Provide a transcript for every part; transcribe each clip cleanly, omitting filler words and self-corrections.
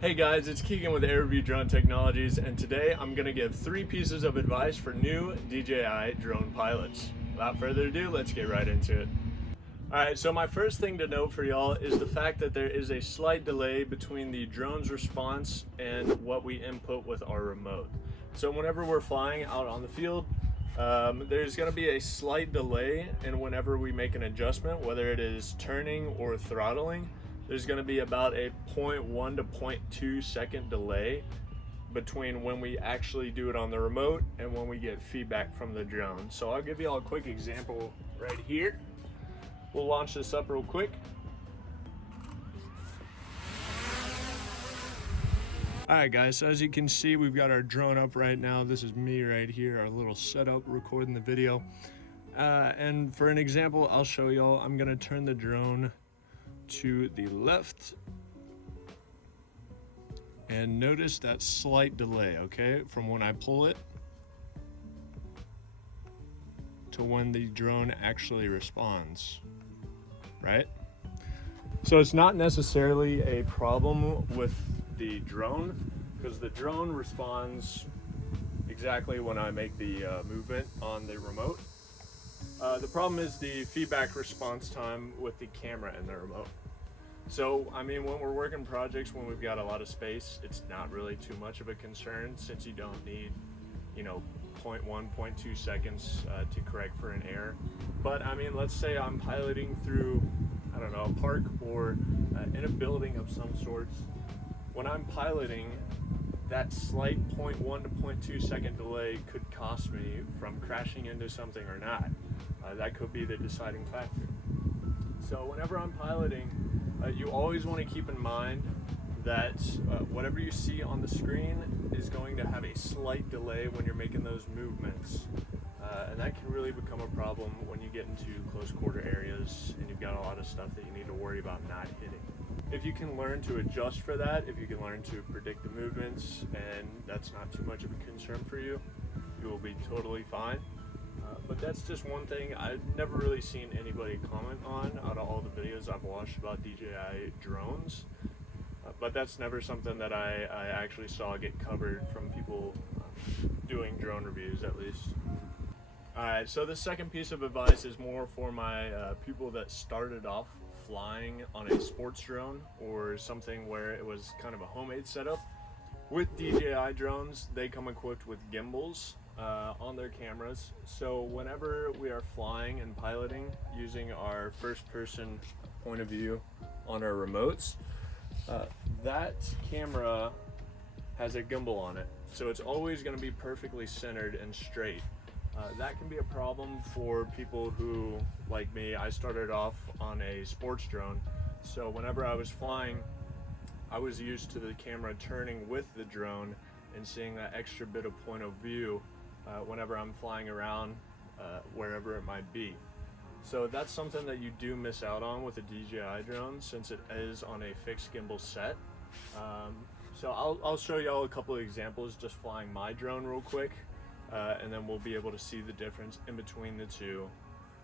Hey guys, it's Keegan with AirView Drone Technologies, and today I'm going to give 3 pieces of advice for new DJI drone pilots. Without further ado, let's get right into it. Alright, so my first thing to note for y'all is the fact that there is a slight delay between the drone's response and what we input with our remote. So whenever we're flying out on the field, there's going to be a slight delay, and whenever we make an adjustment, whether it is turning or throttling, there's going to be about a 0.1 to 0.2 second delay between when we actually do it on the remote and when we get feedback from the drone. So I'll give you all a quick example right here. We'll launch this up real quick. Alright guys, so as you can see, we've got our drone up right now. This is me right here, our little setup recording the video. And for an example, I'll show y'all. I'm going to turn the drone to the left and notice that slight delay, okay, from when I pull it to when the drone actually responds, right? So it's not necessarily a problem with the drone, because the drone responds exactly when I make the movement on the remote. The problem is the feedback response time with the camera and the remote. So, I mean, when we're working projects, when we've got a lot of space, it's not really too much of a concern, since you don't need, 0.1, 0.2 seconds to correct for an error. But I mean, let's say I'm piloting through, I don't know, a park or in a building of some sorts. When I'm piloting, that slight 0.1 to 0.2 second delay could cost me from crashing into something or not. That could be the deciding factor. So whenever I'm piloting, you always want to keep in mind that whatever you see on the screen is going to have a slight delay when you're making those movements. And that can really become a problem when you get into close quarter areas and you've got a lot of stuff that you need to worry about not hitting. If you can learn to adjust for that, if you can learn to predict the movements, and that's not too much of a concern for you, you will be totally fine. But that's just one thing I've never really seen anybody comment on out of all the videos I've watched about DJI drones. But that's never something that I actually saw get covered from people doing drone reviews, at least. Alright, so the second piece of advice is more for my people that started off flying on a sports drone or something where it was kind of a homemade setup. With DJI drones, they come equipped with gimbals on their cameras. So whenever we are flying and piloting using our first person point of view on our remotes, that camera has a gimbal on it. So it's always going to be perfectly centered and straight. That can be a problem for people who, like me, I started off on a sports drone. So whenever I was flying, I was used to the camera turning with the drone and seeing that extra bit of point of view whenever I'm flying around wherever it might be. So that's something that you do miss out on with a DJI drone, since it is on a fixed gimbal set. So I'll show y'all a couple of examples just flying my drone real quick, and then we'll be able to see the difference in between the two.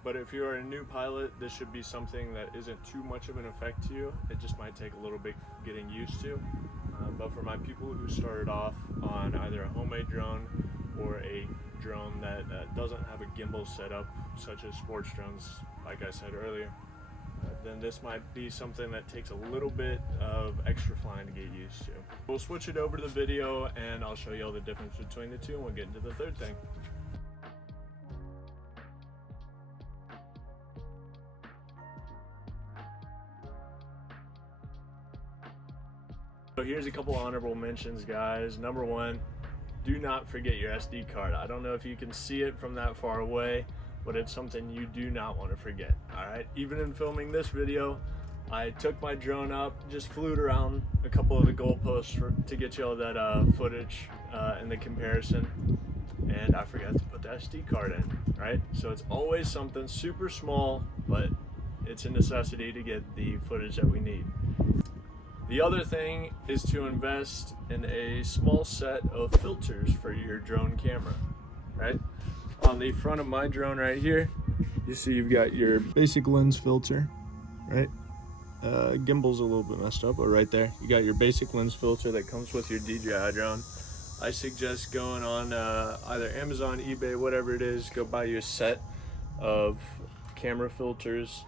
But if you're a new pilot, this should be something that isn't too much of an effect to you. It just might take a little bit getting used to. But for my people who started off on either a homemade drone or a drone that doesn't have a gimbal setup, such as sports drones, like I said earlier, then this might be something that takes a little bit of extra flying to get used to. We'll switch it over to the video and I'll show you all the difference between the two, and we'll get into the third thing. So here's a couple honorable mentions, guys. Number one, do not forget your SD card. I don't know if you can see it from that far away, but it's something you do not want to forget. All right, even in filming this video, I took my drone up, just flew it around a couple of the goalposts to get you all that footage and the comparison, and I forgot to put the SD card in, right? So it's always something super small, but it's a necessity to get the footage that we need. The other thing is to invest in a small set of filters for your drone camera, right? On the front of my drone right here, you see you've got your basic lens filter, right? Gimbal's a little bit messed up, but right there, you got your basic lens filter that comes with your DJI drone. I suggest going on either Amazon, eBay, whatever it is, go buy you a set of camera filters.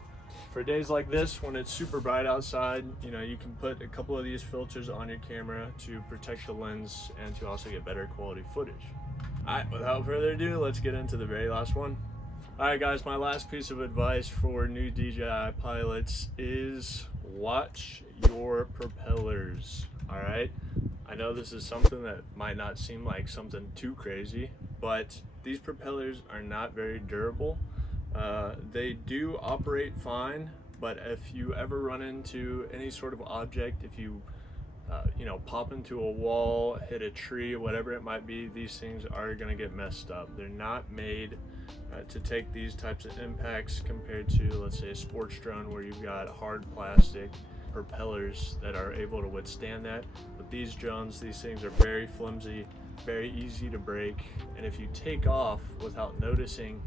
For days like this, when it's super bright outside, you know, you can put a couple of these filters on your camera to protect the lens and to also get better quality footage. All right, without further ado, let's get into the very last one. All right, guys, my last piece of advice for new DJI pilots is watch your propellers. All right, I know this is something that might not seem like something too crazy, but these propellers are not very durable. They do operate fine, but if you ever run into any sort of object, if you pop into a wall, hit a tree, whatever it might be, these things are going to get messed up. They're not made to take these types of impacts compared to, let's say, a sports drone where you've got hard plastic propellers that are able to withstand that. But these drones, these things are very flimsy, very easy to break, and if you take off without noticing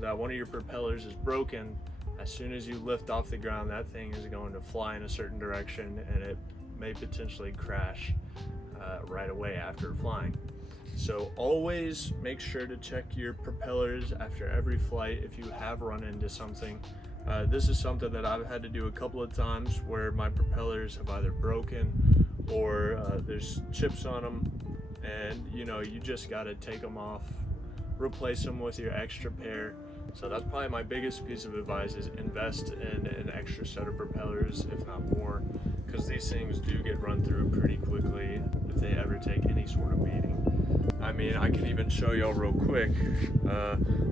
that one of your propellers is broken, as soon as you lift off the ground, that thing is going to fly in a certain direction and it may potentially crash right away after flying. So always make sure to check your propellers after every flight if you have run into something. This is something that I've had to do a couple of times where my propellers have either broken or there's chips on them, and you just got to take them off, replace them with your extra pair. So that's probably my biggest piece of advice, is invest in an extra set of propellers, if not more, because these things do get run through pretty quickly if they ever take any sort of beating. I mean, I can even show y'all real quick.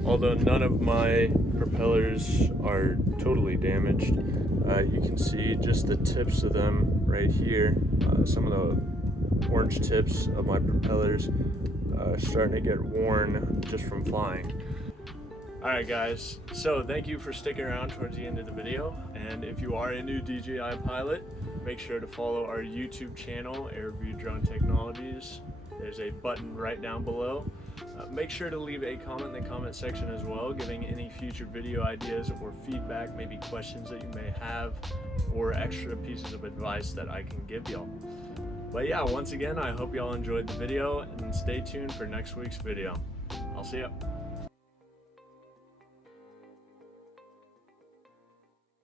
Although none of my propellers are totally damaged, you can see just the tips of them right here. Some of the orange tips of my propellers starting to get worn just from flying. Alright guys, so thank you for sticking around towards the end of the video, and if you are a new DJI pilot, make sure to follow our YouTube channel, Airview Drone Technologies. There's a button right down below. Make sure to leave a comment in the comment section as well, giving any future video ideas or feedback, maybe questions that you may have, or extra pieces of advice that I can give y'all. But yeah, once again, I hope y'all enjoyed the video, and stay tuned for next week's video. I'll see ya.